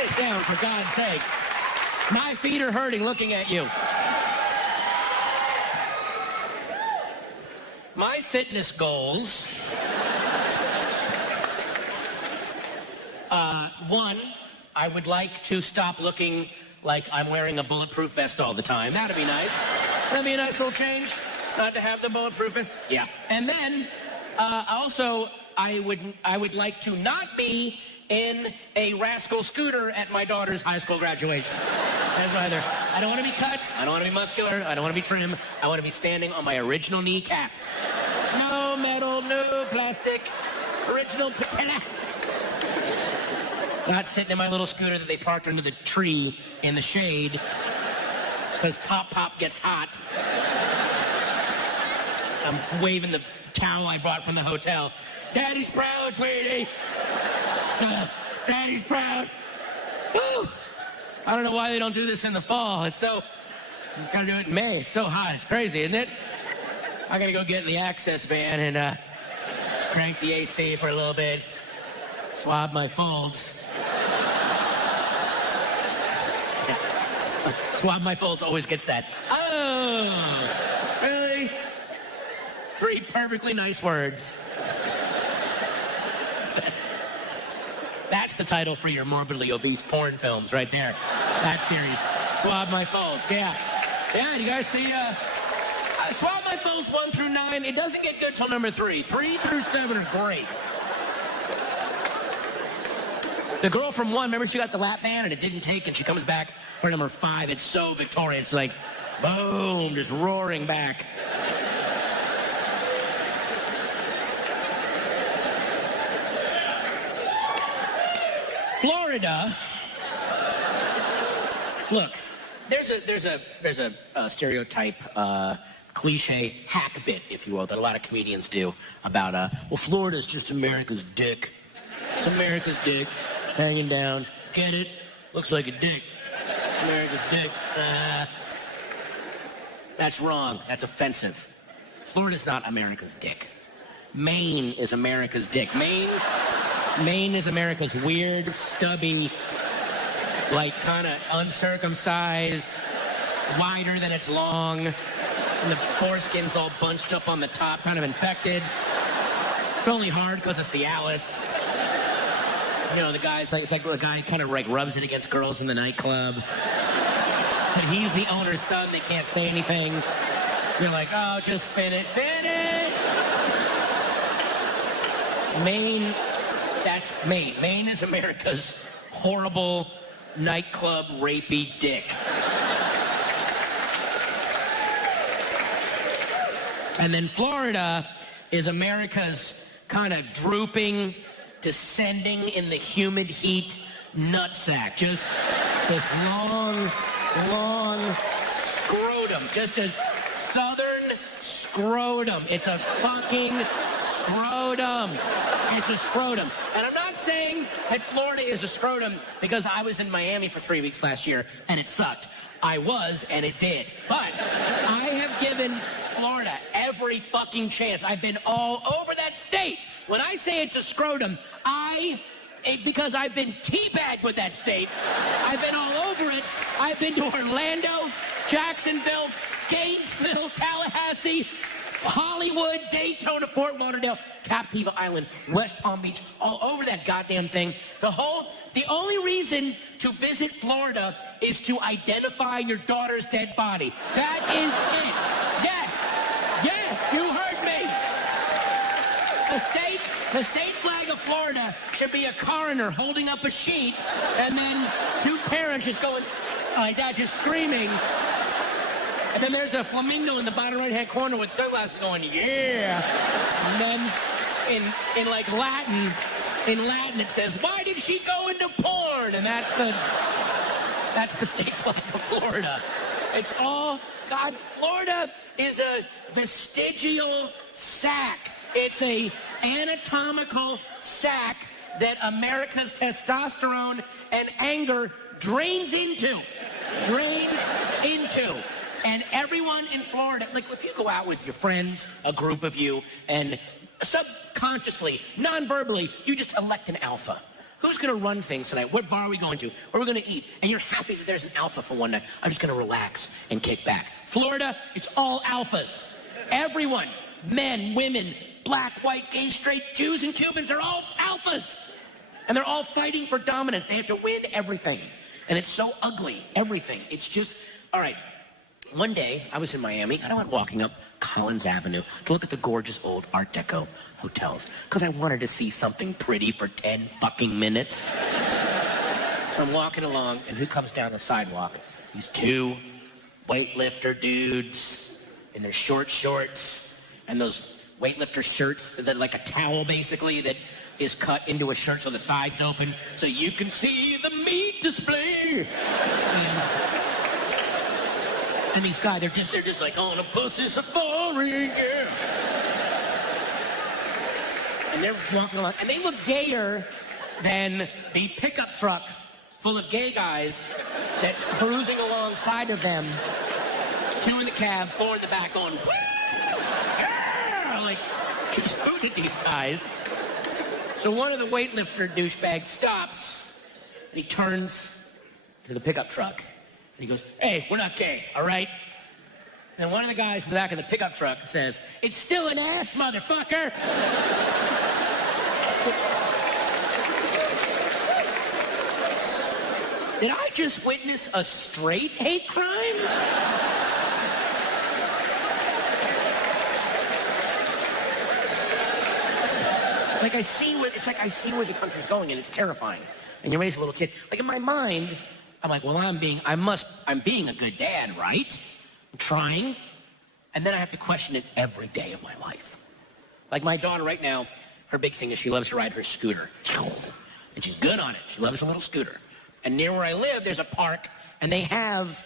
Sit down, for God's sakes. My feet are hurting looking at you. My fitness goals. One, I would like to stop looking like I'm wearing a bulletproof vest all the time. That'd be nice. That'd be a nice little change, not to have the bulletproof vest. Yeah. And then, also, I would like to not be in a rascal scooter at my daughter's high school graduation. That's either. I don't want to be cut. I don't want to be muscular. I don't want to be trim. I want to be standing on my original kneecaps. No metal, no plastic. Original patella. Not sitting in my little scooter that they parked under the tree in the shade because Pop gets hot. I'm waving the towel I brought from the hotel. Daddy's proud, sweetie. Daddy's proud. Woo. I don't know why they don't do this in the fall. You gotta do it in May. It's so hot. It's crazy, isn't it? I gotta go get in the access van and crank the AC for a little bit. Swab my folds. Swab my folds always gets that. Oh, really? 3 perfectly nice words. That's the title for your morbidly obese porn films right there. That series. Swab my folds. Yeah. Yeah, you guys see, Swab my folds 1 through 9. It doesn't get good till number 3. 3 through 7 are great. The girl from 1, remember she got the lap band and it didn't take and she comes back for number 5. It's so Victorian. It's like, boom, just roaring back. Florida. Look, there's a stereotype, cliche hack bit, if you will, that a lot of comedians do about, well, Florida's just America's dick. It's America's dick. Hanging down. Get it? Looks like a dick. America's dick. That's wrong. That's offensive. Florida's not America's dick. Maine is America's dick. Maine is America's weird, stubby, like kind of uncircumcised, wider than it's long, and the foreskin's all bunched up on the top, kind of infected. It's only hard because of Cialis. You know, the guy's like, it's like a guy kind of like rubs it against girls in the nightclub. But he's the owner's son. They can't say anything. You're like, oh, just finish. Maine, that's Maine. Maine is America's horrible nightclub rapey dick. And then Florida is America's kind of drooping, descending in the humid heat nutsack. Just this long scrotum. Just a southern scrotum. It's a fucking scrotum. It's a scrotum. And I'm not saying that Florida is a scrotum because I was in Miami for 3 weeks last year and it sucked. I was and it did. But I have given Florida every fucking chance. I've been all over that state. When I say it's a scrotum, because I've been teabagged with that state. I've been all over it. I've been to Orlando, Jacksonville, Gainesville, Tallahassee, Hollywood, Daytona, Fort Lauderdale, Captiva Island, West Palm Beach, all over that goddamn thing. The only reason to visit Florida is to identify your daughter's dead body. That is it. Yes, you heard me. The state flag of Florida should be a coroner holding up a sheet and then 2 parents just going like that, just screaming. And then there's a flamingo in the bottom right-hand corner with sunglasses going, yeah. And then in Latin it says, why did she go into porn? And that's the state flag of Florida. It's all, God, Florida is a vestigial sack. It's a anatomical sack that America's testosterone and anger drains into. And everyone in Florida, like if you go out with your friends, a group of you, and subconsciously, non-verbally, you just elect an alpha. Who's going to run things tonight? What bar are we going to? Where are we going to eat? And you're happy that there's an alpha for one night. I'm just going to relax and kick back. Florida, it's all alphas. Everyone, men, women, black, white, gay, straight, Jews, and Cubans, they're all alphas. And they're all fighting for dominance. They have to win everything. And it's so ugly, everything. It's just, all right. One day, I was in Miami, and I went walking up Collins Avenue to look at the gorgeous old Art Deco hotels, because I wanted to see something pretty for 10 fucking minutes. So I'm walking along, and who comes down the sidewalk? These two weightlifter dudes in their short shorts, and those weightlifter shirts that are like a towel, basically, that is cut into a shirt so the sides open, so you can see the meat display. And these guys, they're just like on a pussy safari, yeah. And they're walking along, and they look gayer than the pickup truck full of gay guys that's cruising alongside of them. 2 in the cab, 4 in the back, going, woo! Yeah! Like, just look at these guys. So one of the weightlifter douchebags stops, and he turns to the pickup truck. And he goes, hey, we're not gay, all right? And one of the guys in the back of the pickup truck says, it's still an ass, motherfucker! Did I just witness a straight hate crime? Like I see where the country's going, and it's terrifying. And you raise a little kid. Like in my mind, I'm like, well, I'm being a good dad, right? I'm trying. And then I have to question it every day of my life. Like my daughter right now, her big thing is she loves to ride her scooter. And she's good on it. She loves a little scooter. And near where I live, there's a park, and they have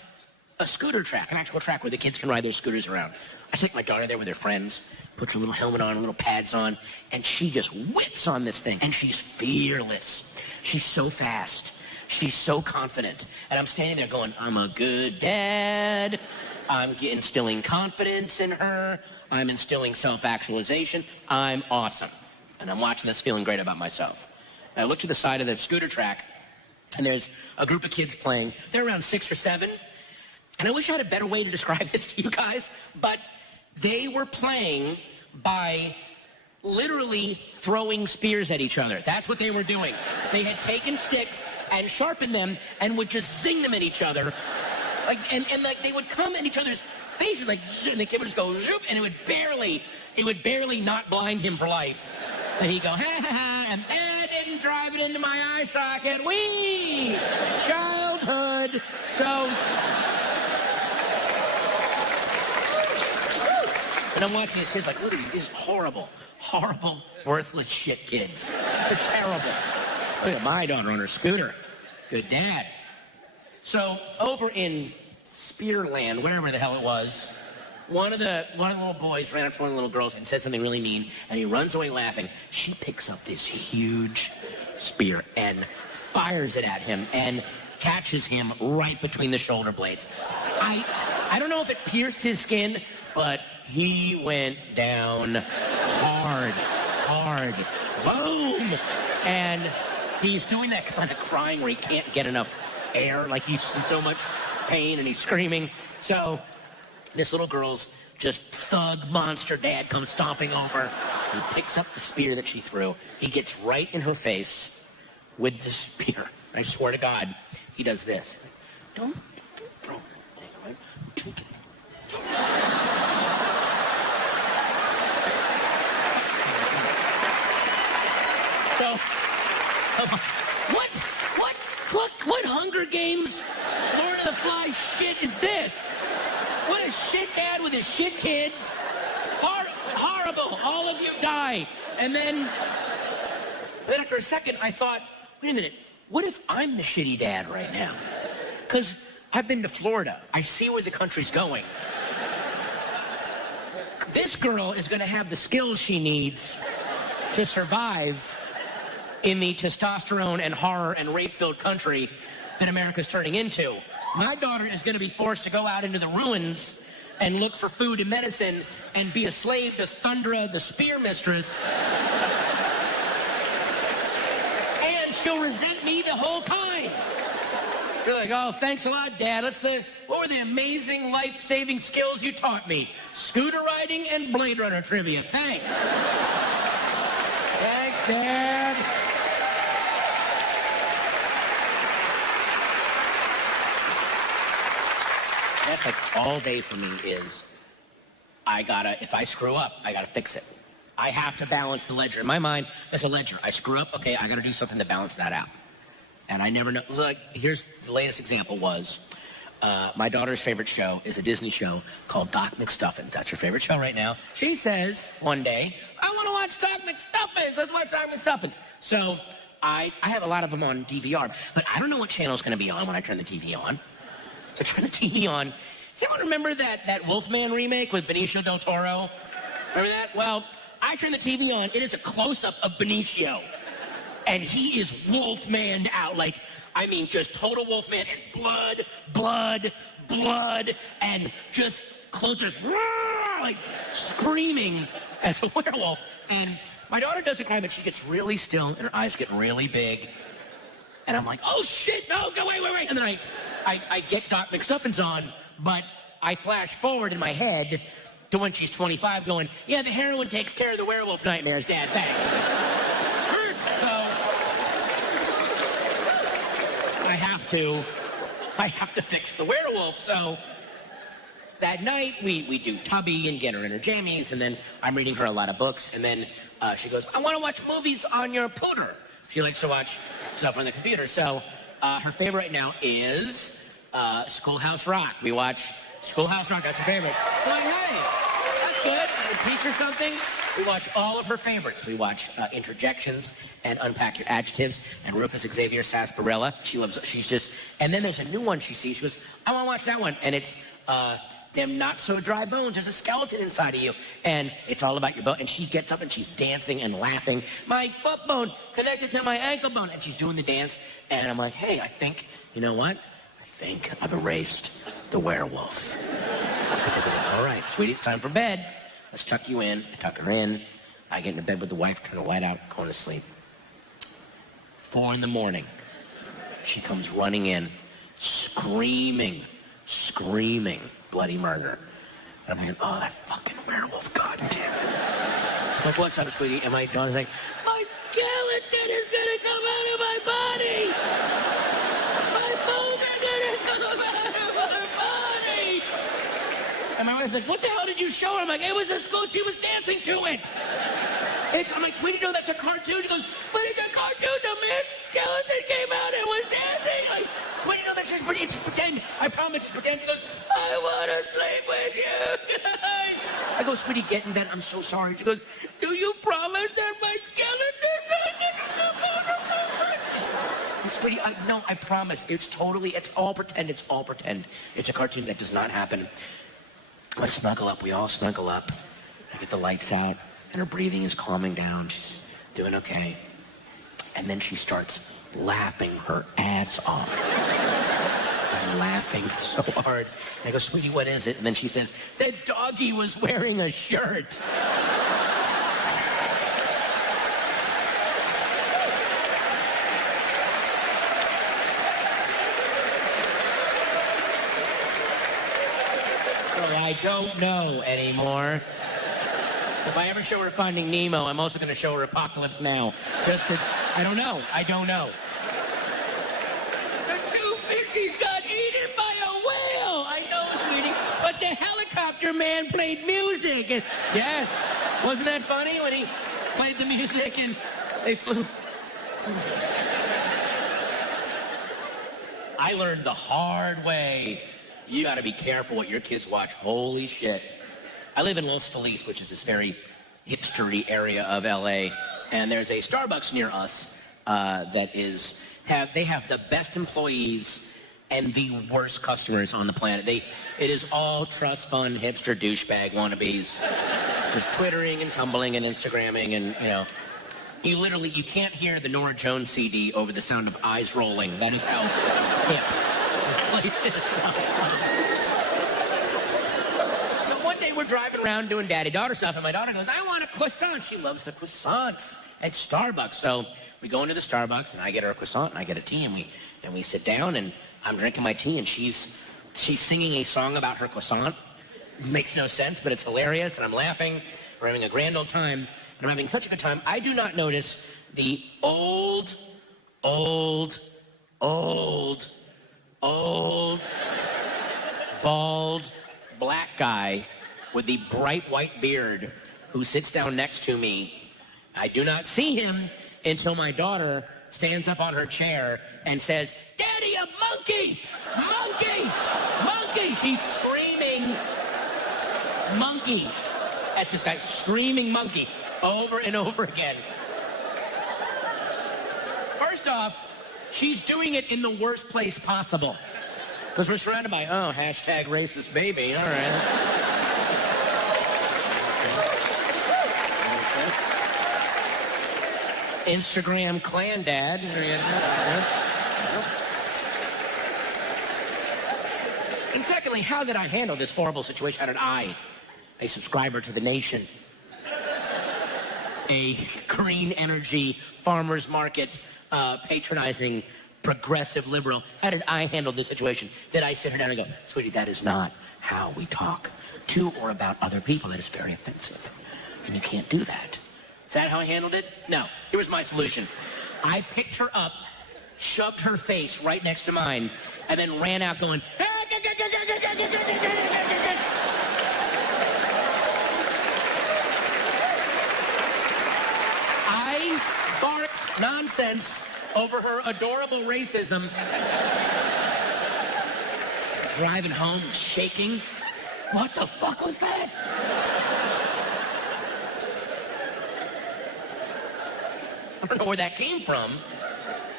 a scooter track, an actual track where the kids can ride their scooters around. I take my daughter there with her friends, puts her little helmet on, little pads on, and she just whips on this thing. And she's fearless. She's so fast. She's so confident. And I'm standing there going, I'm a good dad. I'm instilling confidence in her. I'm instilling self-actualization. I'm awesome. And I'm watching this feeling great about myself. And I look to the side of the scooter track, and there's a group of kids playing. They're around 6 or 7. And I wish I had a better way to describe this to you guys, but they were playing by literally throwing spears at each other. That's what they were doing. They had taken sticks and sharpened them and would just zing them at each other. Like, and like they would come in each other's faces, like, and the kid would just go, zoop, and it would barely not blind him for life. And he'd go, ha ha ha, and I didn't drive it into my eye socket. Whee! Childhood. So, and I'm watching these kids like, look at these horrible, worthless shit kids. They're terrible. Look at my daughter on her scooter. Good dad. So over in Spearland, wherever the hell it was, one of the little boys ran up to one of the little girls and said something really mean, and he runs away laughing. She picks up this huge spear and fires it at him and catches him right between the shoulder blades. I don't know if it pierced his skin, but he went down hard. Boom! And he's doing that kind of crying where he can't get enough air, like he's in so much pain and he's screaming. So this little girl's just thug monster dad comes stomping over. He picks up the spear that she threw. He gets right in her face with the spear. I swear to God, he does this. Don't throw that thing, right? Take it. So, what Hunger Games, Lord of the Flies shit is this? What a shit dad with his shit kids. Horrible. All of you die. And then after a second, I thought, wait a minute. What if I'm the shitty dad right now? Because I've been to Florida. I see where the country's going. This girl is going to have the skills she needs to survive in the testosterone and horror and rape-filled country that America's turning into. My daughter is going to be forced to go out into the ruins and look for food and medicine and be a slave to Thundra, the spear mistress. And she'll resent me the whole time. You're like, oh, thanks a lot, Dad. What were the amazing life-saving skills you taught me? Scooter riding and Blade Runner trivia. Thanks. Thanks, Dad. That's like all day for me is, if I screw up, I gotta fix it. I have to balance the ledger. In my mind, there's a ledger. I screw up, okay, I gotta do something to balance that out. And I never know, like, here's the latest example was, my daughter's favorite show is a Disney show called Doc McStuffins. That's her favorite show right now. She says one day, I want to watch Doc McStuffins. Let's watch Doc McStuffins. So I have a lot of them on DVR, but I don't know what channel is going to be on when I turn the TV on. So I turn the TV on. Does anyone remember that Wolfman remake with Benicio del Toro? Remember that? Well, I turn the TV on. It is a close-up of Benicio. And he is Wolfmaned out. Like, I mean, just total Wolfman and blood, and just close, like screaming as a werewolf. And my daughter doesn't cry, but she gets really still, and her eyes get really big. And I'm like, oh shit, no, go wait. And then I get Doc McStuffins on, but I flash forward in my head to when she's 25 going, yeah, the heroin takes care of the werewolf nightmares, Dad, thanks. Hurts, so I have to fix the werewolf. So that night we do Tubby and get her in her jammies, and then I'm reading her a lot of books, and then she goes, I want to watch movies on your pooter. She likes to watch stuff on the computer. So her favorite right now is Schoolhouse Rock. We watch Schoolhouse Rock. That's her favorite. I'm like, hey, that's good. Teach her something. We watch all of her favorites. We watch Interjections and Unpack Your Adjectives and Rufus Xavier Sarsaparilla. And then there's a new one she sees. She goes, I want to watch that one. And it's Them Not So Dry Bones. There's a skeleton inside of you. And it's all about your bone. And she gets up and she's dancing and laughing. My foot bone connected to my ankle bone. And she's doing the dance. And I'm like, hey, you know what? I think I've erased the werewolf. All right, sweetie, it's time for bed. Let's tuck you in. I tuck her in. I get into bed with the wife, turn the light out, going to sleep. 4 a.m, she comes running in, screaming bloody murder. And I'm thinking, oh, that fucking werewolf, god damn it. I'm like, what's up, sweetie? And my daughter's like, my skeleton is gonna come out of my body! My bones are gonna come out of my body! And my wife's like, what the hell did you show her? I'm like, it was her school, she was dancing to it! I'm like, sweetie, no, that's a cartoon. She goes, but it's a cartoon, the man skeleton came out and was dancing! Like, sweetie, no, that's just pretend. It's pretend. I promise, it's pretend. She goes, I want to sleep with you guys. I go, sweetie, get in bed. I'm so sorry. She goes, do you promise that my skeleton is not going to come out? Sweetie, no, I promise. It's all pretend. It's all pretend. It's a cartoon that does not happen. Let's snuggle up. We all snuggle up. I get the lights out, and her breathing is calming down. She's doing okay. And then she starts laughing her ass off. I'm laughing so hard. And I go, sweetie, what is it? And then she says, the doggy was wearing a shirt. So I don't know anymore. If I ever show her Finding Nemo, I'm also going to show her Apocalypse Now. I don't know. The 2 fishies got eaten by a whale. I know, sweetie. But the helicopter man played music. And, yes. Wasn't that funny when he played the music and they flew? I learned the hard way. You got to be careful what your kids watch. Holy shit. I live in Los Feliz, which is this very hipstery area of LA, and there's a Starbucks near us they have the best employees and the worst customers on the planet. It is all trust fund hipster douchebag wannabes, just twittering and tumbling and Instagramming, and you can't hear the Nora Jones CD over the sound of eyes rolling. That is how hip this place is. One day we're driving around doing daddy-daughter stuff, and my daughter goes, I want a croissant. She loves the croissants. at Starbucks. So we go into the Starbucks, and I get her a croissant, and I get a tea, and we sit down, and I'm drinking my tea, and she's singing a song about her croissant. Makes no sense, but it's hilarious, and I'm laughing. We're having a grand old time, and I'm having such a good time. I do not notice the old, bald, black guy with the bright white beard who sits down next to me. I do not see him until my daughter stands up on her chair and says, "Daddy, a monkey! Monkey! Monkey!" She's screaming monkey at this guy, screaming monkey over and over again. First off, she's doing it in the worst place possible. Because we're surrounded by, hashtag racist baby, all right. Instagram clan dad. And secondly, how did I handle this horrible situation? How did I, a subscriber to The Nation, a green energy farmers market patronizing progressive liberal, how did I handle this situation? Did I sit her down and go, "Sweetie, that is not how we talk to or about other people. That is very offensive, and you can't do that"? Is that how I handled it? No. Here was my solution. I picked her up, shoved her face right next to mine, and then ran out going, I barked nonsense over her adorable racism. Driving home, shaking. What the fuck was that? I don't know where that came from.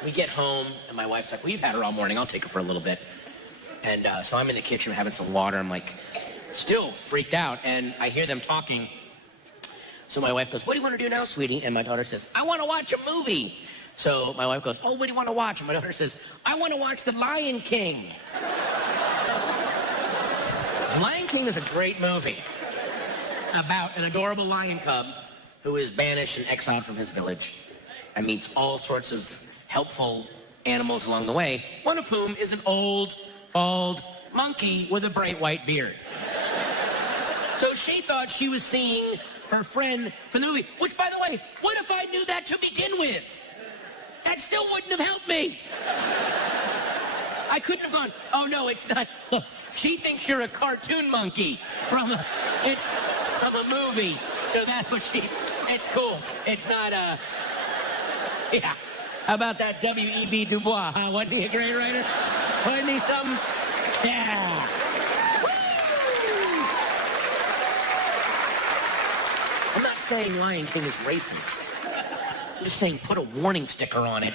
We get home, and my wife's like, "We've had her all morning. I'll take her for a little bit." And so I'm in the kitchen having some water. I'm like, still freaked out, and I hear them talking. So my wife goes, "What do you want to do now, sweetie?" And my daughter says, "I want to watch a movie." So my wife goes, "Oh, what do you want to watch?" And my daughter says, "I want to watch The Lion King." The Lion King is a great movie about an adorable lion cub who is banished and exiled from his village and meets all sorts of helpful animals along the way, one of whom is an old, bald monkey with a bright white beard. So she thought she was seeing her friend from the movie, which, by the way, what if I knew that to begin with? That still wouldn't have helped me. I couldn't have gone, "Oh, no, it's not." Look, she thinks you're a cartoon monkey from a movie. So that's what it's cool. It's not yeah. How about that W.E.B. Du Bois, huh? Wasn't he a great writer? Wasn't he something? Yeah. I'm not saying Lion King is racist. I'm just saying put a warning sticker on it.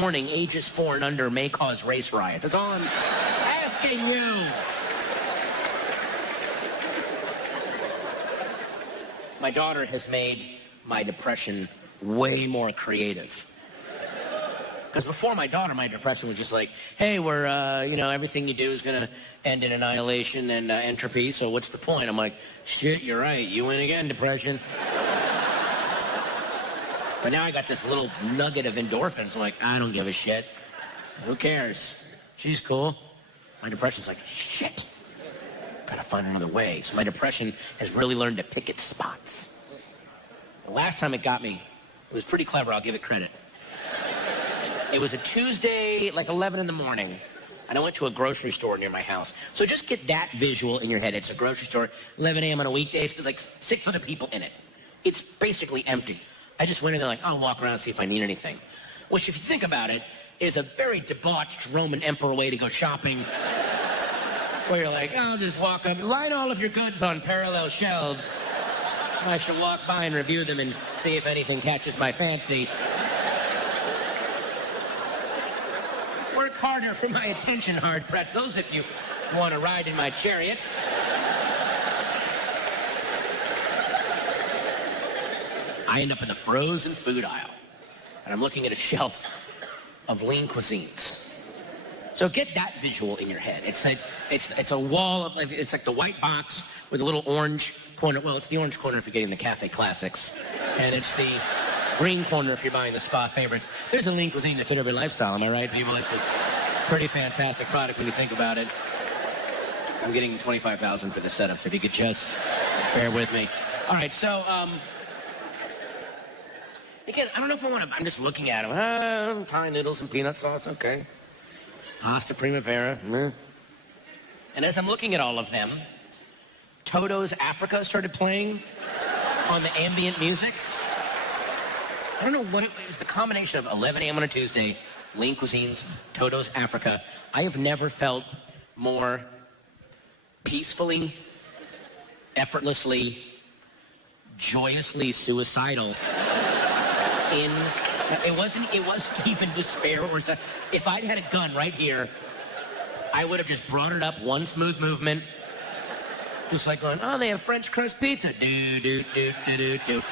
Warning, ages 4 and under may cause race riots. That's all I'm asking you. My daughter has made my depression way more creative. Because before my daughter, my depression was just like, "Hey, we're, everything you do is going to end in annihilation and entropy, so what's the point?" I'm like, "Shit, you're right. You win again, depression." But now I got this little nugget of endorphins. I'm like, I don't give a shit. Who cares? She's cool. My depression's like, shit. Gotta find another way. So my depression has really learned to pick its spots. The last time it got me, it was pretty clever. I'll give it credit. It was a Tuesday, like 11 in the morning, and I went to a grocery store near my house. So just get that visual in your head. It's a grocery store, 11 a.m. on a weekday. So there's like 600 people in it. It's basically empty. I just went in there like, I'll walk around and see if I need anything. Which, if you think about it, is a very debauched Roman emperor way to go shopping. Where you're like, I'll just walk up, line all of your goods on parallel shelves. I should walk by and review them and see if anything catches my fancy. Work harder for my attention, hard pretzels, if you want to ride in my chariot. I end up in the frozen food aisle, and I'm looking at a shelf of lean cuisines. So get that visual in your head. It's a wall of, it's like the white box with a little orange corner. Well, it's the orange corner if you're getting the Cafe Classics. And it's the green corner if you're buying the Spa Favorites. There's a lean cuisine to fit every lifestyle, am I right, people? It's a pretty fantastic product when you think about it. I'm getting $25,000 for the setup, so if you could just bear with me. All right, so, again, I don't know if I want to, I'm just looking at them. Thai noodles and peanut sauce, okay. Pasta Primavera, meh. And as I'm looking at all of them, Toto's Africa started playing on the ambient music. I don't know what it was, the combination of 11 a.m. on a Tuesday, Lean Cuisine's, Toto's Africa. I have never felt more peacefully, effortlessly, joyously suicidal in, it wasn't even despair or something. If I'd had a gun right here, I would have just brought it up, one smooth movement, just like going, oh, they have French crust pizza. Do, do, do, do, do, do.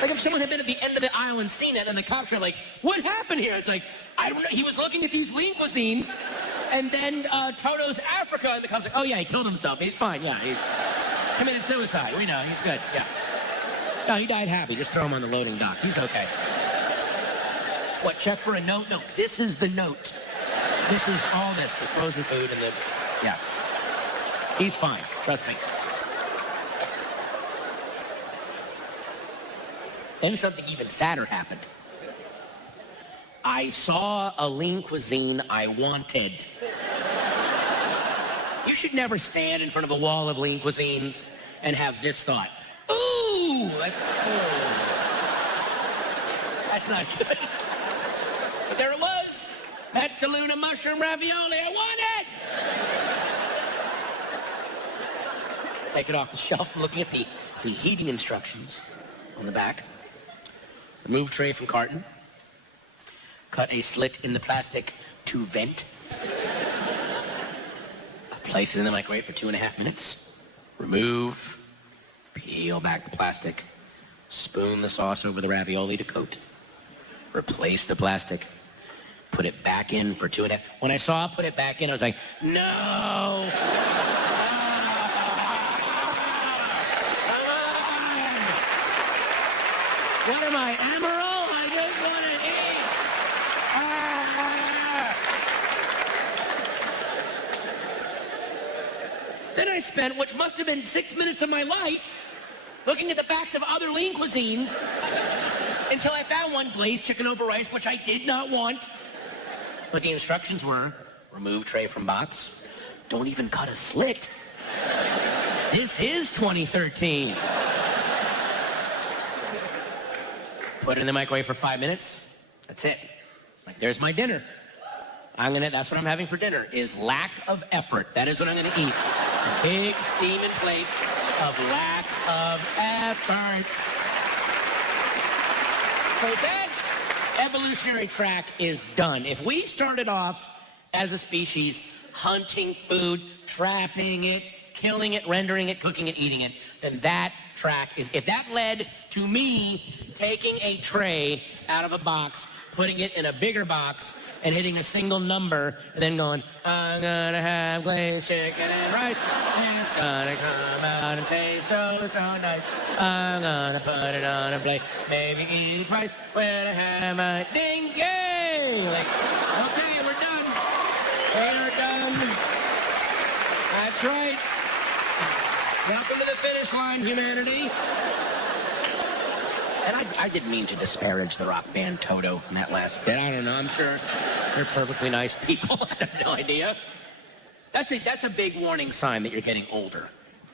Like if someone had been at the end of the aisle and seen it, and the cops were like, what happened here? It's like, I don't know. He was looking at these Lean Cuisines, and then Toto's Africa, and the cops like, oh yeah, he killed himself. He's fine, yeah. He committed suicide. We know, he's good, yeah. No, he died happy. Just throw him on the loading dock. He's okay. What, check for a note? No, this is the note. This is all this, the frozen food and the, yeah. He's fine, trust me. Then something even sadder happened. I saw a Lean Cuisine I wanted. You should never stand in front of a wall of Lean Cuisines and have this thought. Ooh, that's not good. But there it was. That Saluna mushroom ravioli I wanted. Take it off the shelf. I'm looking at the heating instructions on the back. Remove tray from carton. Cut a slit in the plastic to vent. Place it in the microwave for 2.5 minutes. Remove. Peel back the plastic. Spoon the sauce over the ravioli to coat. Replace the plastic. Put it back in for 2.5. When I saw put it back in, I was like, no! What am I, Amaral? I just want to eat. Then I spent, which must have been 6 minutes of my life, looking at the backs of other Lean Cuisines until I found one, glazed chicken over rice, which I did not want. But the instructions were, remove tray from box. Don't even cut a slit. This is 2013. Put it in the microwave for 5 minutes. That's it. Like, there's my dinner. That's what I'm having for dinner, is lack of effort. That is what I'm gonna eat. A big steaming plate of lack of effort. So that evolutionary track is done. If we started off as a species hunting food, trapping it, killing it, rendering it, cooking it, eating it, then that track is, if that led to me taking a tray out of a box, putting it in a bigger box, and hitting a single number, and then going, I'm gonna have glazed chicken and rice, and it's gonna come out and taste so nice. I'm gonna put it on a plate, maybe eat twice when I have my ding, yay! Like, okay, we're done. We're done. That's right. Welcome to the finish line, humanity. And I didn't mean to disparage the rock band Toto in that last bit. I don't know. I'm sure they're perfectly nice people. I have no idea. That's a big warning sign that you're getting older.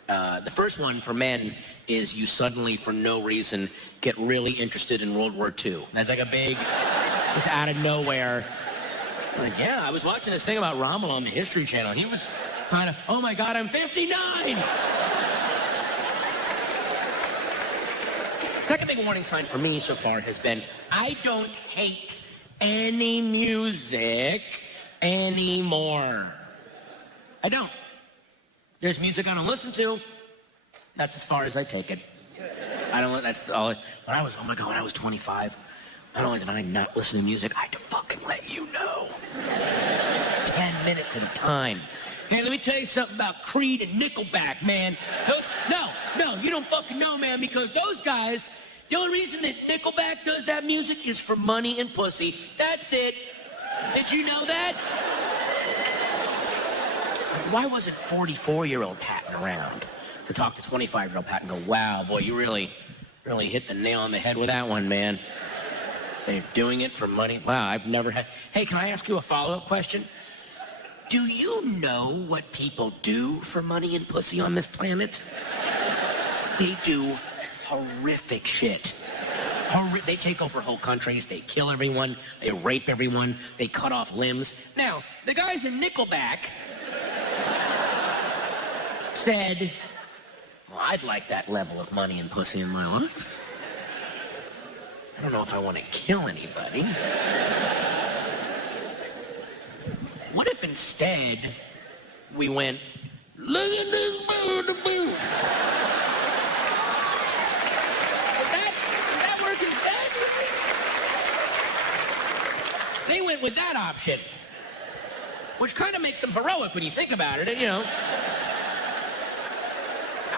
The first one for men is you suddenly, for no reason, get really interested in World War II. That's like a big, just out of nowhere. Like, yeah, I was watching this thing about Rommel on the History Channel. He was kind of, oh my God, I'm 59! Second big warning sign for me so far has been, I don't hate any music anymore. I don't. There's music I don't listen to. That's as far as I take it. I don't, that's all. When I was 25, not only did I not listen to music, I had to fucking let you know. minutes at a time. Hey, let me tell you something about Creed and Nickelback, man. No, you don't fucking know, man, because those guys, the only reason that Nickelback does that music is for money and pussy. That's it. Did you know that? Why wasn't 44-year-old Patton around to talk to 25-year-old Patton and go, wow, boy, you really hit the nail on the head with that one, man. They're doing it for money. Wow, I've never had... Hey, can I ask you a follow-up question? Do you know what people do for money and pussy on this planet? They do horrific shit. They take over whole countries. They kill everyone. They rape everyone. They cut off limbs. Now, the guys in Nickelback said, well, I'd like that level of money and pussy in my life. I don't know if I want to kill anybody. What if instead we went, look at this boo. Would that work instead? They went with that option, which kind of makes them heroic when you think about it, you know.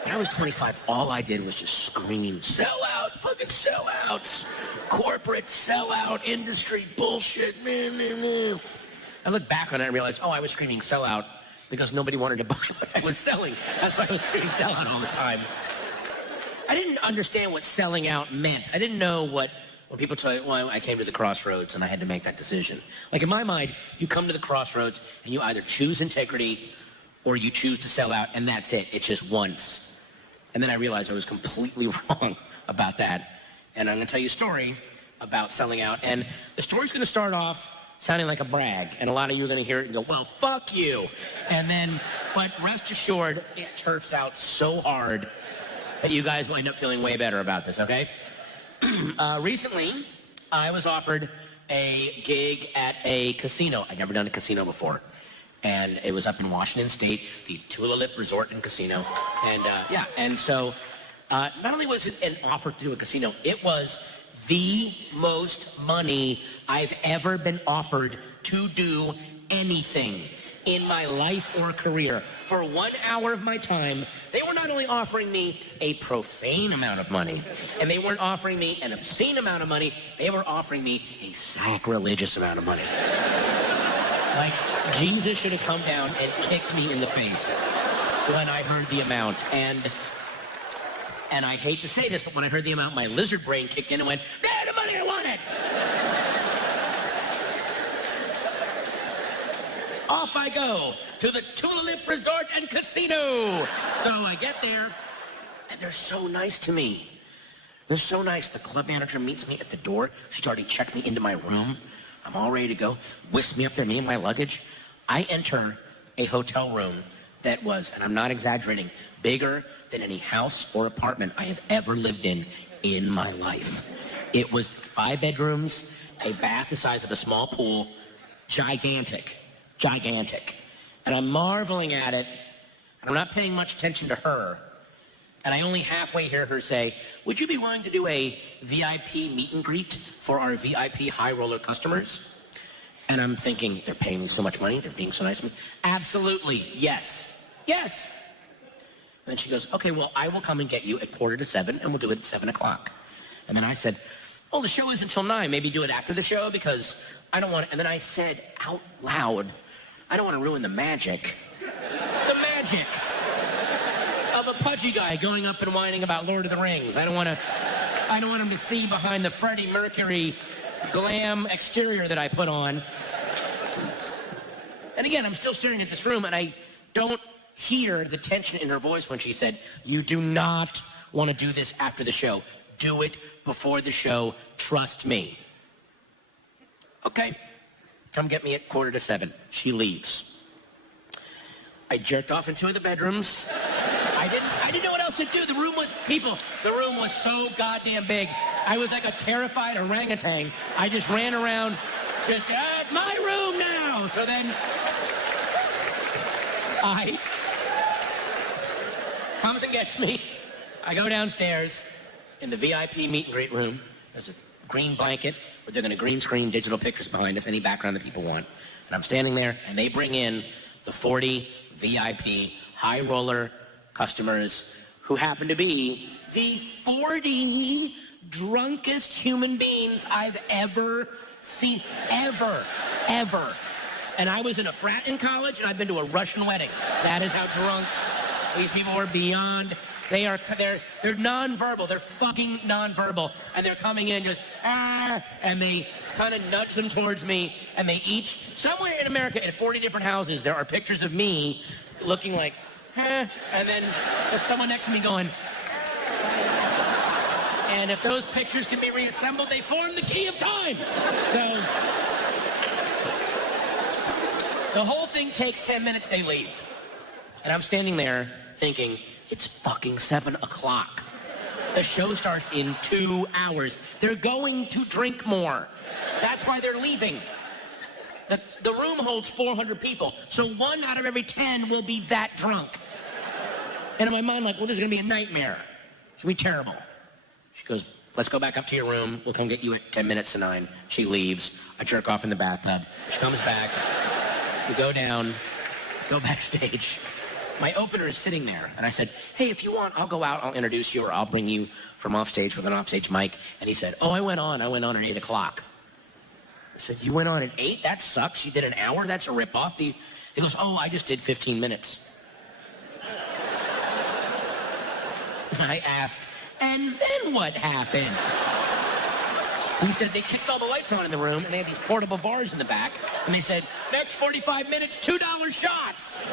When I was 25, all I did was just scream, sell out, fucking sellouts, corporate sellout, industry bullshit, man. I look back on it and realized, I was screaming sellout because nobody wanted to buy what I was selling. That's why I was screaming sellout all the time. I didn't understand what selling out meant. I didn't know when people tell you, well, I came to the crossroads and I had to make that decision. Like in my mind, you come to the crossroads and you either choose integrity or you choose to sell out, and that's it. It's just once. And then I realized I was completely wrong about that. And I'm going to tell you a story about selling out. And the story's going to start off sounding like a brag. And a lot of you are going to hear it and go, well, fuck you. But rest assured, it turfs out so hard that you guys wind up feeling way better about this, okay? Recently, I was offered a gig at a casino. I'd never done a casino before. And it was up in Washington State, the Tulalip Resort and Casino. And so not only was it an offer to do a casino, it was the most money I've ever been offered to do anything in my life or career. For 1 hour of my time, they were not only offering me a profane amount of money, and they weren't offering me an obscene amount of money, they were offering me a sacrilegious amount of money. Like, Jesus should have come down and kicked me in the face when I heard the amount. And I hate to say this, but when I heard the amount, my lizard brain kicked in and went, the money I wanted! Off I go to the Tulalip Resort and Casino. So I get there, and they're so nice to me. They're so nice. The club manager meets me at the door. She's already checked me into my room. I'm all ready to go. Whisk me up there, me and my luggage. I enter a hotel room that was, and I'm not exaggerating, bigger than any house or apartment I have ever lived in my life. It was 5 bedrooms, a bath the size of a small pool, gigantic. And I'm marveling at it, and I'm not paying much attention to her. And I only halfway hear her say, would you be willing to do a VIP meet and greet for our VIP high roller customers? And I'm thinking, they're paying me so much money, they're being so nice to me. Absolutely, yes. And then she goes, okay, well, I will come and get you at 6:45, and we'll do it at 7 o'clock. And then I said, well, the show is until 9. Maybe do it after the show because I don't want to. And then I said out loud, I don't want to ruin the magic. The magic of a pudgy guy going up and whining about Lord of the Rings. I don't want him to see behind the Freddie Mercury glam exterior that I put on. And again, I'm still staring at this room, and I don't hear the tension in her voice when she said, you do not want to do this after the show. Do it before the show. Trust me. Okay. Come get me at 6:45. She leaves. I jerked off in 2 of the bedrooms. I didn't know what else to do. The room was so goddamn big. I was like a terrified orangutan. I just ran around, my room now. So then I comes and gets me. I go downstairs in the VIP meet and greet room. There's a green blanket, where they're going to green screen digital pictures behind us, any background that people want. And I'm standing there, and they bring in the 40 VIP high roller customers who happen to be the 40 drunkest human beings I've ever seen, ever. And I was in a frat in college, and I've been to a Russian wedding. That is how drunk these people were beyond. They're nonverbal. They're fucking nonverbal. And they're coming in just, and they kind of nudge them towards me, and they each, somewhere in America, in 40 different houses, there are pictures of me looking like, and then there's someone next to me going, and if those pictures can be reassembled, they form the key of time. So the whole thing takes 10 minutes, they leave. And I'm standing there thinking, it's fucking 7 o'clock. The show starts in 2 hours. They're going to drink more. That's why they're leaving. The room holds 400 people, so 1 out of every 10 will be that drunk. And in my mind, like, well, this is gonna be a nightmare. It's gonna be terrible. She goes, let's go back up to your room. We'll come get you at 10 minutes to 9. She leaves. I jerk off in the bathtub. She comes back. We go down, go backstage. My opener is sitting there, and I said, hey, if you want, I'll go out, I'll introduce you, or I'll bring you from offstage with an offstage mic. And he said, oh, I went on at 8 o'clock. I said, you went on at 8? That sucks. You did an hour? That's a ripoff. He goes, oh, I just did 15 minutes. I asked, and then what happened? He said they kicked all the lights on in the room, and they had these portable bars in the back, and they said, next 45 minutes, $2 shots.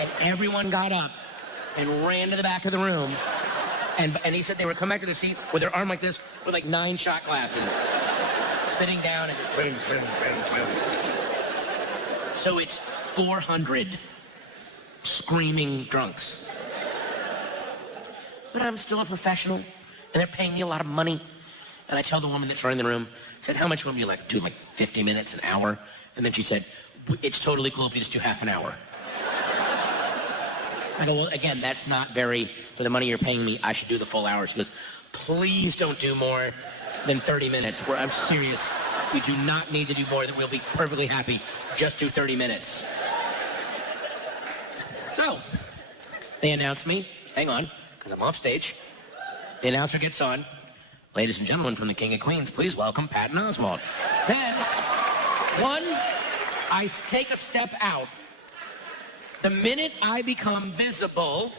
And everyone got up and ran to the back of the room, and he said they were coming back to their seats with their arm like this, with like 9 shot glasses, sitting down and so it's 400 screaming drunks. But I'm still a professional, and they're paying me a lot of money. And I tell the woman that's running the room, I said, how much would you like to do, like 50 minutes, an hour? And then she said, it's totally cool if you just do half an hour. I go, well, again, that's not very, for the money you're paying me, I should do the full hour. She goes, please don't do more than 30 minutes. Where I'm serious. We do not need to do more than we'll be perfectly happy. Just do 30 minutes. So, they announce me. Hang on, because I'm off stage. The announcer gets on. Ladies and gentlemen, from the King of Queens, please welcome Patton Oswalt. Then, I take a step out. The minute I become visible,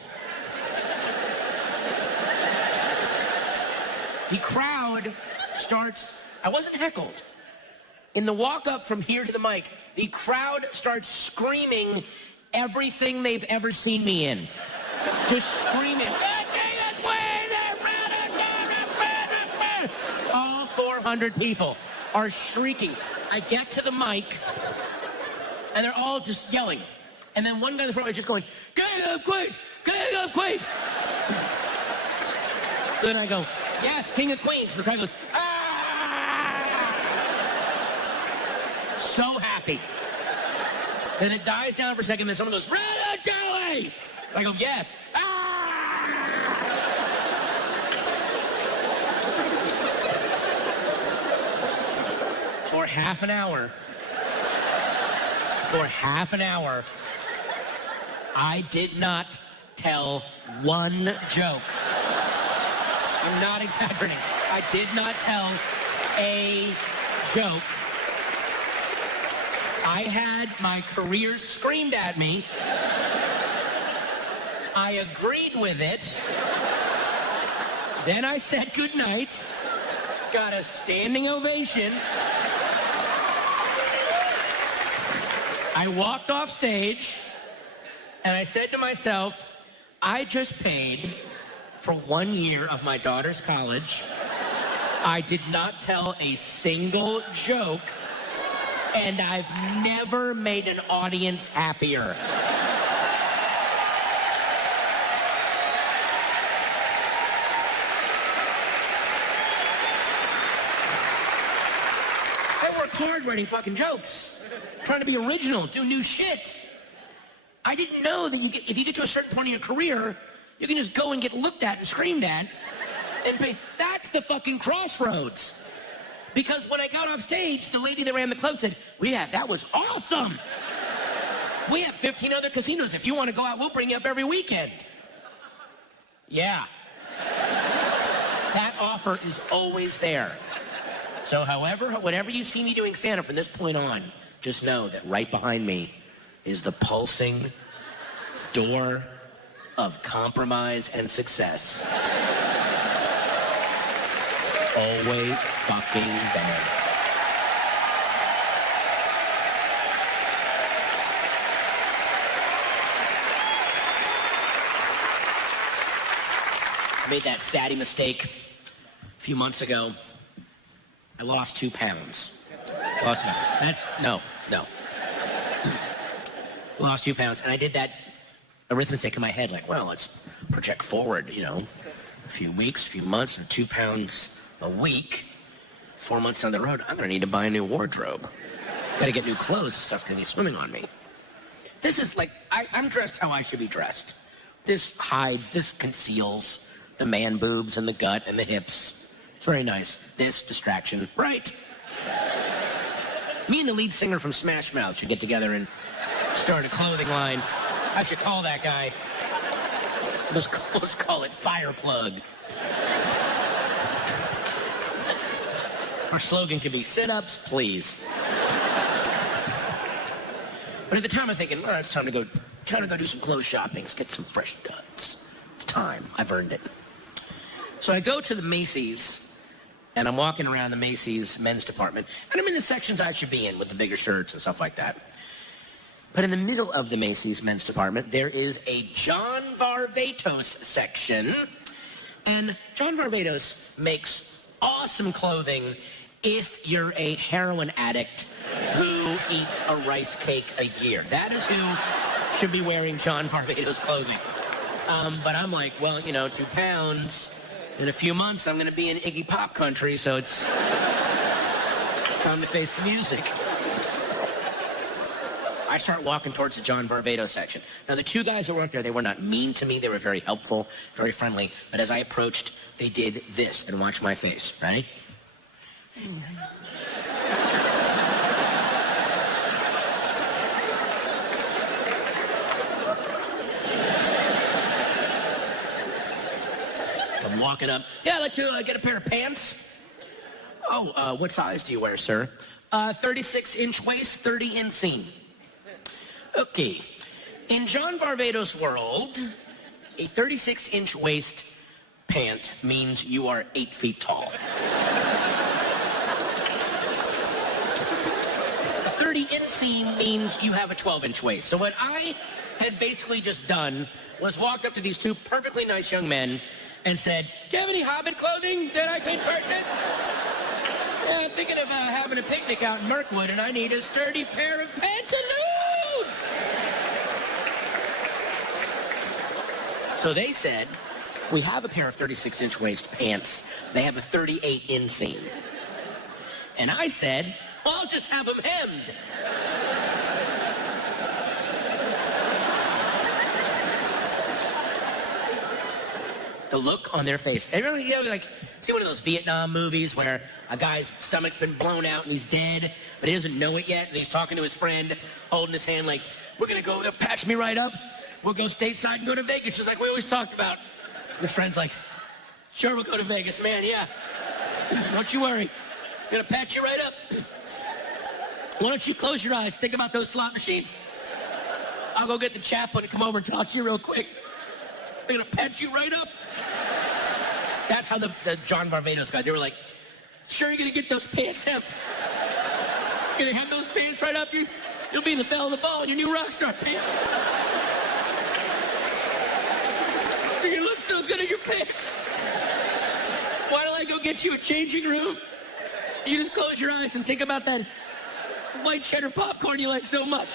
the crowd starts, I wasn't heckled. In the walk up from here to the mic, the crowd starts screaming everything they've ever seen me in. Just screaming. All 400 people are shrieking. I get to the mic, and they're all just yelling. And then one guy in the front is just going, get up, quick! Get up, quick! So then I go, yes, King of Queens. The crowd goes, ah! So happy. Then it dies down for a second, then someone goes, Ratatouille! I go, yes. Ah! For half an hour, I did not tell one joke. I'm not exaggerating. I did not tell a joke. I had my career screamed at me. I agreed with it. Then I said goodnight. Got a standing ovation. I walked off stage, and I said to myself, I just paid for 1 year of my daughter's college. I did not tell a single joke, and I've never made an audience happier. I work hard writing fucking jokes. Trying to be original, do new shit. I didn't know that if you get to a certain point in your career, you can just go and get looked at and screamed at, and pay. That's the fucking crossroads. Because when I got off stage, the lady that ran the club said, that was awesome. We have 15 other casinos. If you want to go out, we'll bring you up every weekend. Yeah. That offer is always there. So whatever you see me doing stand-up from this point on, just know that right behind me is the pulsing door of compromise and success. Always fucking there. I made that fatty mistake a few months ago. I lost 2 pounds. Lost Lost 2 pounds, and I did that arithmetic in my head, like, well, let's project forward, a few weeks, a few months, or 2 pounds a week. 4 months down the road, I'm gonna need to buy a new wardrobe. Gotta get new clothes, stuff's gonna be swimming on me. This is like, I'm dressed how I should be dressed. This hides, this conceals the man boobs and the gut and the hips. It's very nice. This distraction, right? Me and the lead singer from Smash Mouth should get together and start a clothing line. I should call that guy. Let's call it Fireplug. Our slogan could be sit-ups, please. But at the time I'm thinking, it's time to go do some clothes shopping, get some fresh duds. It's time. I've earned it. So I go to the Macy's, and I'm walking around the Macy's men's department, and I'm in the sections I should be in with the bigger shirts and stuff like that. But in the middle of the Macy's men's department, there is a John Varvatos section. And John Varvatos makes awesome clothing if you're a heroin addict who eats a rice cake a year. That is who should be wearing John Varvatos clothing. But I'm like, 2 pounds. In a few months, I'm going to be in Iggy Pop country, so it's time to face the music. I start walking towards the John Varvatos section. Now, the 2 guys that worked there, they were not mean to me. They were very helpful, very friendly. But as I approached, they did this, and watch my face, right? I'm walking up. Yeah, I'd like to get a pair of pants. Oh, what size do you wear, sir? 36-inch waist, 30 inseam. Okay. In John Varvatos' world, a 36-inch waist pant means you are 8 feet tall. A 30 inseam means you have a 12-inch waist. So what I had basically just done was walked up to these 2 perfectly nice young men and said, do you have any Hobbit clothing that I can purchase? Yeah, I'm thinking of having a picnic out in Mirkwood, and I need a sturdy pair of pantaloons. So they said, we have a pair of 36-inch waist pants. They have a 38 inseam. And I said, well, I'll just have them hemmed. The look on their face. Everyone, see one of those Vietnam movies where a guy's stomach's been blown out and he's dead, but he doesn't know it yet, and he's talking to his friend, holding his hand like, we're going to go, they'll patch me right up. We'll go stateside and go to Vegas, just like we always talked about. And his friend's like, sure, we'll go to Vegas, man, yeah. Don't you worry. I'm going to patch you right up. Why don't you close your eyes, think about those slot machines. I'll go get the chaplain and come over and talk to you real quick. I'm going to patch you right up. That's how the John Varvatos guy, they were like, sure you're going to get those pants hemmed. You're going to have those pants right up. You'll be in the bell of the ball in your new rock star pants. You're going to look so good in your pants. Why don't I go get you a changing room? You just close your eyes and think about that white cheddar popcorn you like so much.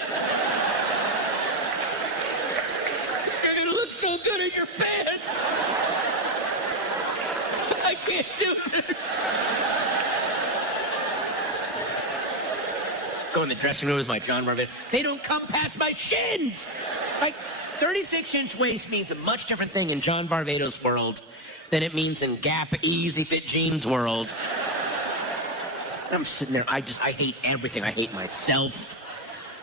You're going to look so good in your pants. I can't do it. Go in the dressing room with my John Varvatos. They don't come past my shins. Like, 36-inch waist means a much different thing in John Varvatos' world than it means in Gap Easy Fit Jeans world. I'm sitting there, I hate everything. I hate myself.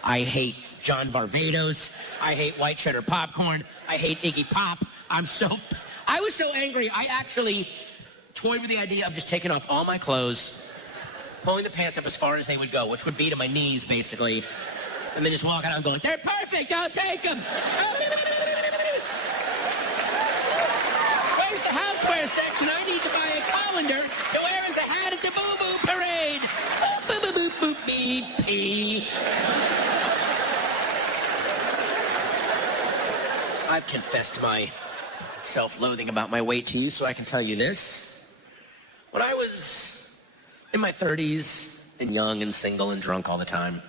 I hate John Varvatos. I hate white cheddar popcorn. I hate Iggy Pop. I was so angry, I actually toyed with the idea of just taking off all my clothes, pulling the pants up as far as they would go, which would be to my knees, basically, and then just walking out going, they're perfect, I'll take them. Where's the houseware section? I need to buy a colander to wear as a hat at the boo-boo parade. Boop, boop, boop, boop, beep, pee. I've confessed my self-loathing about my weight to you, so I can tell you this. When I was in my 30s and young and single and drunk all the time,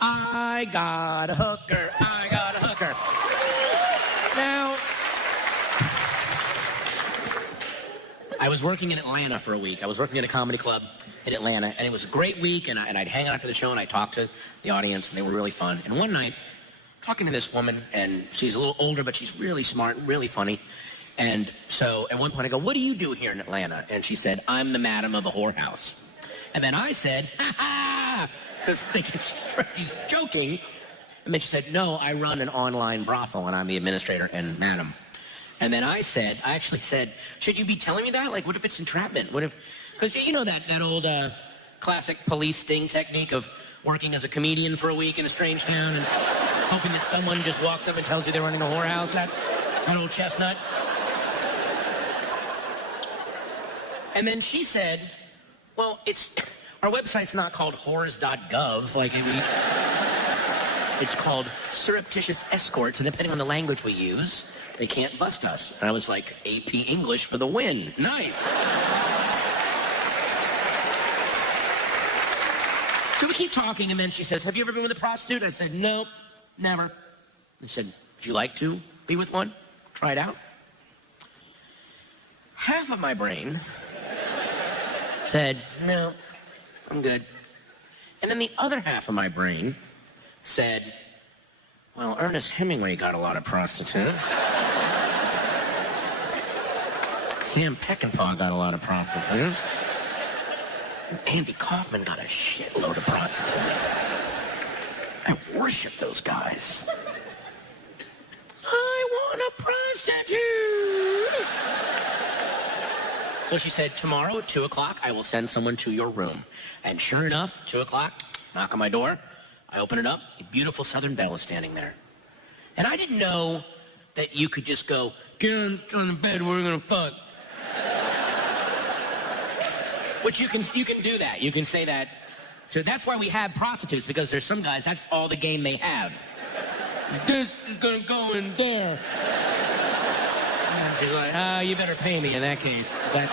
I got a hooker. Now, I was working in Atlanta for a week. I was working at a comedy club in Atlanta, and it was a great week, and I'd hang out after the show, and I'd talk to the audience, and they were really fun. And one night, talking to this woman, and she's a little older, but she's really smart and really funny. And so at one point I go, what do you do here in Atlanta? And she said, I'm the madam of a whorehouse. And then I said, ha ha, because thinking she's joking. And then she said, no, I run an online brothel, and I'm the administrator and madam. And then I actually said, should you be telling me that? Like, what if it's entrapment? What if, because you know that old classic police sting technique of working as a comedian for a week in a strange town and hoping that someone just walks up and tells you they're running a whorehouse, that old chestnut. And then she said, well, our website's not called whores.gov, like it's called surreptitious escorts, and depending on the language we use, they can't bust us. And I was like, AP English for the win. Nice. So we keep talking, and then she says, have you ever been with a prostitute? I said, nope, never. She said, would you like to be with one? Try it out. Half of my brain said, no, I'm good. And then the other half of my brain said, well, Ernest Hemingway got a lot of prostitutes. Sam Peckinpah got a lot of prostitutes. Andy Kaufman got a shitload of prostitutes. I worship those guys. I want a prostitute. So she said, tomorrow at 2 o'clock, I will send someone to your room. And sure enough, 2 o'clock, knock on my door. I open it up. A beautiful Southern Belle is standing there. And I didn't know that you could just go, get on the bed, we're going to fuck. Which you can do that. You can say that. So that's why we have prostitutes, because there's some guys, that's all the game they have. This is going to go in there. And she's like, you better pay me in that case. That's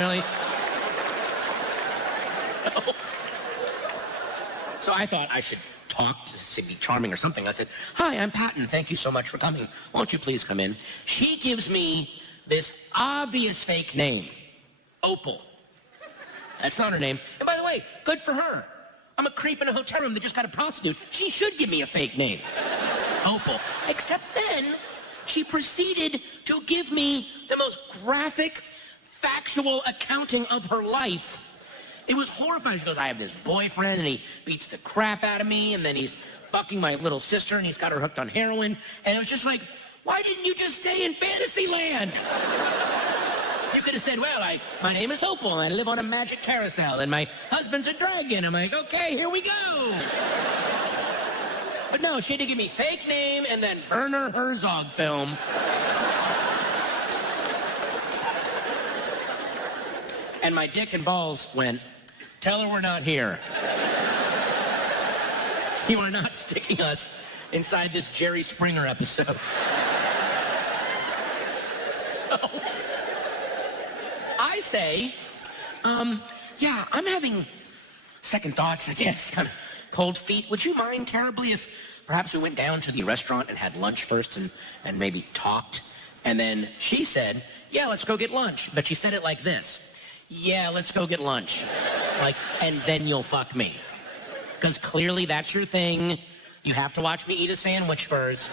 really. So I thought I should talk to Sydney Charming or something. I said, hi, I'm Patton. Thank you so much for coming. Won't you please come in? She gives me this obvious fake name, Opal. That's not her name. And by the way, good for her. I'm a creep in a hotel room that just got a prostitute. She should give me a fake name, Opal. Except then, she proceeded to give me the most graphic, factual accounting of her life. It was horrifying. She goes, I have this boyfriend, and he beats the crap out of me, and then he's fucking my little sister, and he's got her hooked on heroin. And it was just like, why didn't you just stay in Fantasyland? You could have said, well, my name is Opal, and I live on a magic carousel, and my husband's a dragon. I'm like, okay, here we go. But no, she had to give me fake name and then Werner Herzog film. And my dick and balls went, tell her we're not here. You are not sticking us inside this Jerry Springer episode. So I say, yeah, I'm having second thoughts, I guess, kind of cold feet. Would you mind terribly if perhaps we went down to the restaurant and had lunch first and maybe talked? And then she said, yeah, let's go get lunch. But she said it like this. Yeah, let's go get lunch. Like, and then you'll fuck me. Because clearly that's your thing. You have to watch me eat a sandwich first.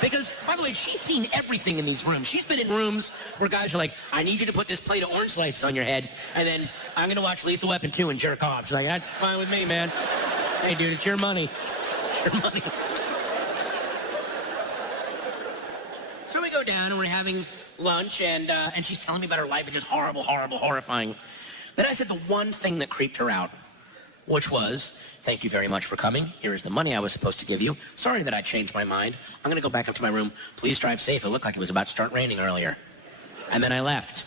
Because, by the way, she's seen everything in these rooms. She's been in rooms where guys are like, I need you to put this plate of orange slices on your head, and then I'm going to watch Lethal Weapon 2 and jerk off. She's like, that's fine with me, man. Hey, dude, it's your money. It's your money. So we go down, and we're having lunch, and she's telling me about her life. It's just horrible, horrible, horrifying. Then I said the one thing that creeped her out, which was, thank you very much for coming. Here is the money I was supposed to give you. Sorry that I changed my mind. I'm going to go back up to my room. Please drive safe. It looked like it was about to start raining earlier. And then I left.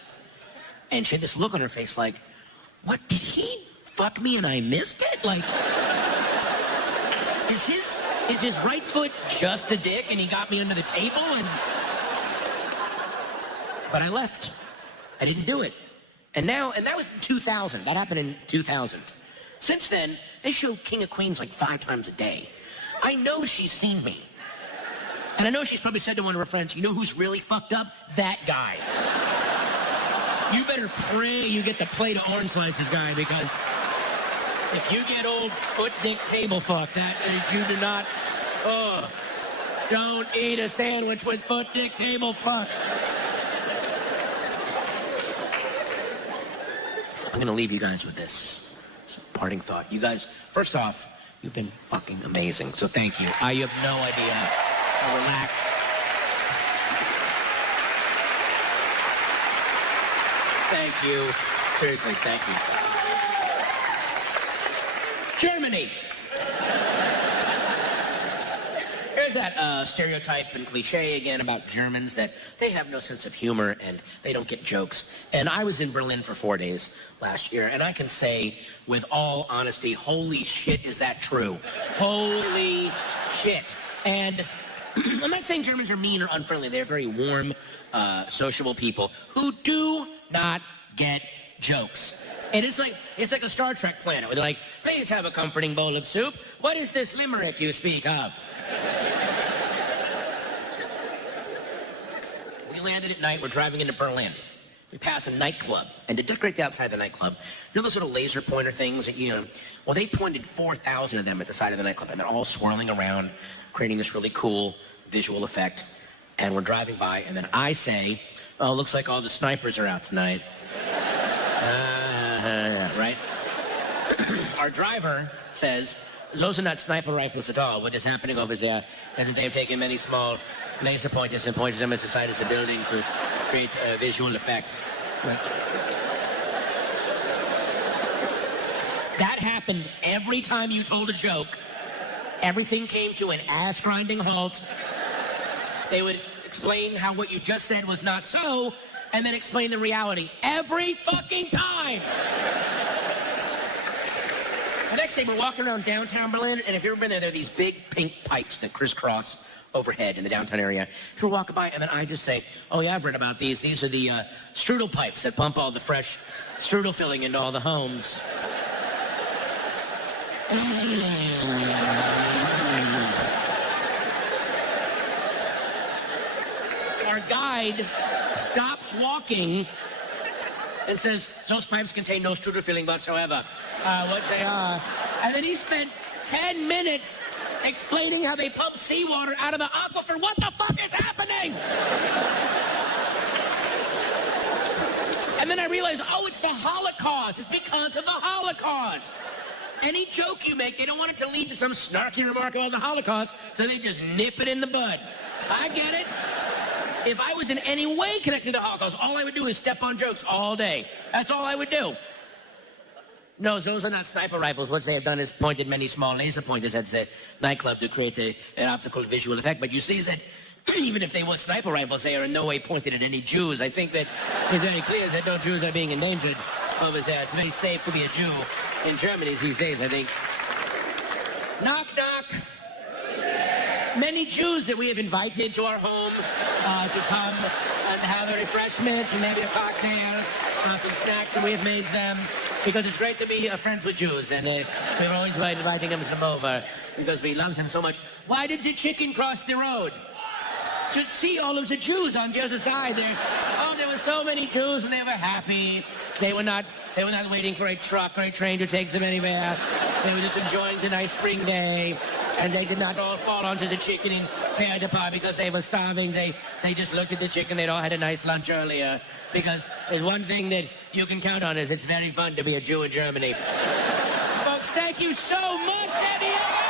And she had this look on her face like, what, did he fuck me and I missed it? Like, is his right foot just a dick and he got me under the table? But I left. I didn't do it. And that was in 2000. That happened in 2000. Since then, they show King of Queens like 5 times a day. I know she's seen me. And I know she's probably said to one of her friends, you know who's really fucked up? That guy. You better pray you get the plate of orange slices guy, because if you get old foot dick table fuck, that you do not, don't eat a sandwich with foot dick table fuck. I'm gonna leave you guys with this parting thought. You guys, first off, you've been fucking amazing, so thank you. You have no idea how relaxed. Thank you. Seriously, thank you. Germany. Here's that stereotype and cliche again about Germans, that they have no sense of humor and they don't get jokes. And I was in Berlin for 4 days last year, and I can say with all honesty, holy shit, is that true? Holy shit. And I'm not saying Germans are mean or unfriendly. They're very warm, sociable people who do not get jokes. And it's like a Star Trek planet where they're like, please have a comforting bowl of soup. What is this limerick you speak of? We landed at night. We're driving into Berlin. We pass a nightclub, and to decorate the outside of the nightclub, you know those little laser pointer things that well, they pointed 4,000 of them at the side of the nightclub, and they're all swirling around, creating this really cool visual effect. And we're driving by, and then I say, oh, looks like all the snipers are out tonight. Right? Our driver says, those are not sniper rifles at all. What is happening over there is that they've taken many small laser pointers and pointed them at the side of the building to create a visual effect. That happened every time you told a joke. Everything came to an ass-grinding halt. They would explain how what you just said was not so, and then explain the reality every fucking time. The next day, we're walking around downtown Berlin, and if you've ever been there, there are these big pink pipes that crisscross overhead in the downtown area. We're walking by, and then I just say, oh yeah, I've read about these. These are the strudel pipes that pump all the fresh strudel filling into all the homes. Our guide stops walking and says, those pipes contain no strudel filling whatsoever. What they are. And then he spent 10 minutes explaining how they pump seawater out of the aquifer. What the fuck is happening? And then I realized, oh, it's the Holocaust. It's because of the Holocaust. Any joke you make, they don't want it to lead to some snarky remark about the Holocaust, so they just nip it in the bud. I get it. If I was in any way connected to the Holocaust, all I would do is step on jokes all day. That's all I would do. No, those are not sniper rifles. What they have done is pointed many small laser pointers at the nightclub to create an optical visual effect. But you see that even if they were sniper rifles, they are in no way pointed at any Jews. I think that it's very clear that no Jews are being endangered over there. It's very safe to be a Jew in Germany these days, I think. Knock, knock. Many Jews that we have invited to our home to come and have a refreshment and maybe a cocktail, some snacks that we have made them, because it's great to be friends with Jews, and we're always inviting them to come over because we love them so much. Why did the chicken cross the road? To see all of the Jews on the other side. There were so many Jews, and they were happy. They were not waiting for a truck or a train to take them anywhere. They were just enjoying the nice spring day. And they did not all fall onto the chicken in Claire de Pas because they were starving. They just looked at the chicken. They'd all had a nice lunch earlier. Because there's one thing that you can count on is it's very fun to be a Jew in Germany. Folks, thank you so much, Eddie.